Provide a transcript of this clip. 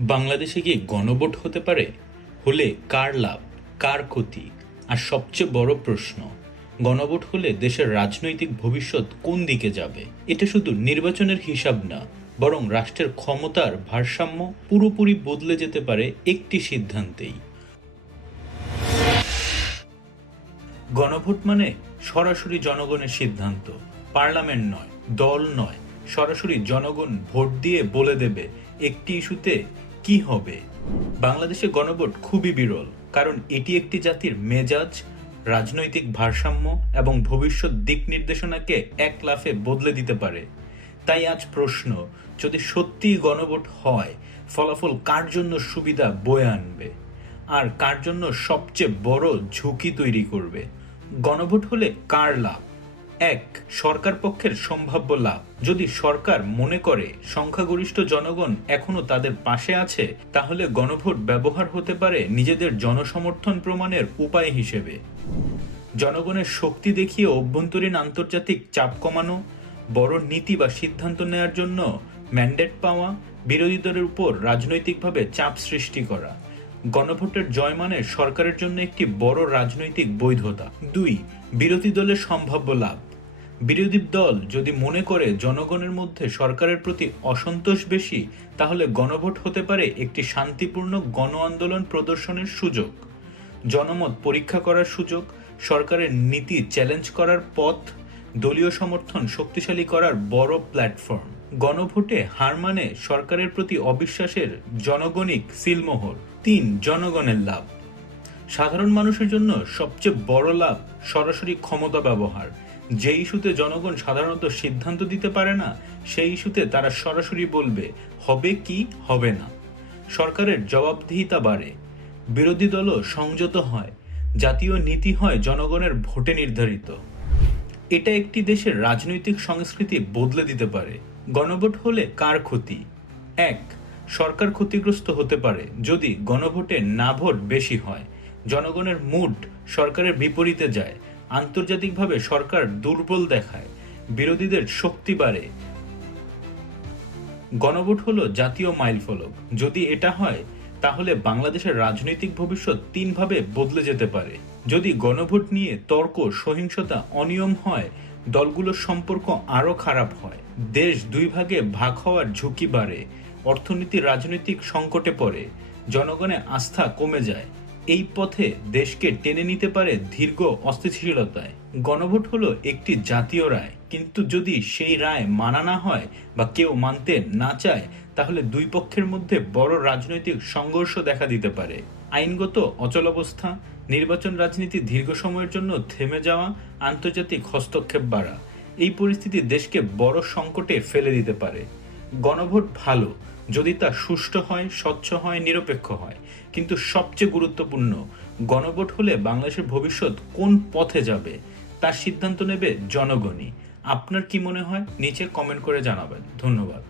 বাংলাদেশে কি গণভোট হতে পারে? হলে কার লাভ, কার ক্ষতি? আর সবচেয়ে বড় প্রশ্ন, গণভোট হলে দেশের রাজনৈতিক ভবিষ্যৎ কোন দিকে যাবে? এটা শুধু নির্বাচনের হিসাব না, বরং রাষ্ট্রের ক্ষমতার ভারসাম্য পুরোপুরি বদলে যেতে পারে একটি সিদ্ধান্তেই। গণভোট মানে সরাসরি জনগণের সিদ্ধান্ত। পার্লামেন্ট নয়, দল নয়, সরাসরি জনগণ ভোট দিয়ে বলে দেবে একটি ইস্যুতে কি হবে। বাংলাদেশে গণভোট খুবই বিরল, কারণ এটি একটি জাতির মেজাজ, রাজনৈতিক ভারসাম্য এবং ভবিষ্যৎ দিক নির্দেশনাকে এক লাফে বদলে দিতে পারে। তাই আজ প্রশ্ন, যদি সত্যিই গণভোট হয়, ফলাফল কার জন্য সুবিধা বয়ে আনবে আর কার জন্য সবচেয়ে বড় ঝুঁকি তৈরি করবে? গণভোট হলে কার লাভ? এক, সরকার পক্ষের সম্ভাব্য লাভ। যদি সরকার মনে করে সংখ্যাগরিষ্ঠ জনগণ এখনো তাদের পাশে আছে, তাহলে গণভোট ব্যবহার হতে পারে নিজেদের জনসমর্থন প্রমাণের উপায় হিসেবে। জনগণের শক্তি দেখিয়ে অভ্যন্তরীণ আন্তর্জাতিক চাপ কমানো, বড় নীতি বা সিদ্ধান্ত নেয়ার জন্য ম্যান্ডেট পাওয়া, বিরোধী দলের উপর রাজনৈতিকভাবে চাপ সৃষ্টি করা। গণভোটের জয় মানে সরকারের জন্য একটি বড় রাজনৈতিক বৈধতা। দুই, বিরোধী দলের সম্ভাব্য লাভ। বিরোধী দল যদি মনে করে জনগণের মধ্যে সরকারের প্রতি অসন্তোষ বেশি, তাহলে গণভোট হতে পারে একটি শান্তিপূর্ণ গণ আন্দোলন প্রদর্শনের সুযোগ, জনমত পরীক্ষা করার সুযোগ, সরকারের নীতি চ্যালেঞ্জ করার পথ, দলীয় সমর্থন শক্তিশালী করার বড় প্ল্যাটফর্ম। গণভোটে হার মানে সরকারের প্রতি অবিশ্বাসের জনগণিক সিলমোহর। তিন, জনগণের লাভ। সাধারণ মানুষের জন্য সবচেয়ে বড় লাভ সরাসরি ক্ষমতা ব্যবহার। যে ইস্যুতে জনগণ সাধারণত সিদ্ধান্ত দিতে পারে না, সেই ইস্যুতে তারা সরাসরি বলবে হবে কি হবে না। সরকারের জবাবদিহিতা বাড়ে, বিরোধী দলও সংযত হয়, জাতীয় নীতি হয় জনগণের ভোটে নির্ধারিত। এটা একটি দেশের রাজনৈতিক সংস্কৃতি বদলে দিতে পারে। গণভোট হলে কার ক্ষতি? এক, সরকার ক্ষতিগ্রস্ত হতে পারে যদি গণভোটে না ভোট বেশি হয়। জনগণের মুড সরকারের বিপরীতে যায়, আন্তর্জাতিকভাবে সরকার দুর্বল দেখায়, বিরোধীদের শক্তি বাড়ে। গণভোট হলো জাতীয় মাইলফলক। যদি এটা হয়, তাহলে বাংলাদেশের রাজনৈতিক ভবিষ্যৎ তিনভাবে বদলে যেতে পারে। যদি গণভোট নিয়ে তর্ক, সহিংসতা, অনিয়ম হয়, দলগুলোর সম্পর্ক আরও খারাপ হয়, দেশ দুই ভাগে ভাগ হওয়ার ঝুঁকি বাড়ে, অর্থনীতি রাজনৈতিক সংকটে পড়ে, জনগণের আস্থা কমে যায়। এই পথে দেশকে টেনে নিতে পারে দীর্ঘ অস্থিতিশীলতায়। গণভোট হলো একটি জাতীয় রায়, কিন্তু যদি সেই রায় মানা না হয় বা কেউ মানতে না চায়, তাহলে দুই পক্ষের মধ্যে বড় রাজনৈতিক সংঘর্ষ দেখা দিতে পারে। আইনগত অচলাবস্থা, নির্বাচন রাজনীতি দীর্ঘ সময়ের জন্য থেমে যাওয়া, আন্তর্জাতিক হস্তক্ষেপ বাড়া, এই পরিস্থিতি দেশকে বড় সংকটে ফেলে দিতে পারে। গণভোট ভালো যদি তা সুষ্ঠু হয়, স্বচ্ছ হয়, নিরপেক্ষ হয়, কিন্তু সবচেয়ে গুরুত্বপূর্ণ, গণভোট হলে বাংলাদেশের ভবিষ্যৎ কোন পথে যাবে তার সিদ্ধান্ত নেবে জনগণই। আপনার কি মনে হয় নিচে কমেন্ট করে জানাবেন। ধন্যবাদ।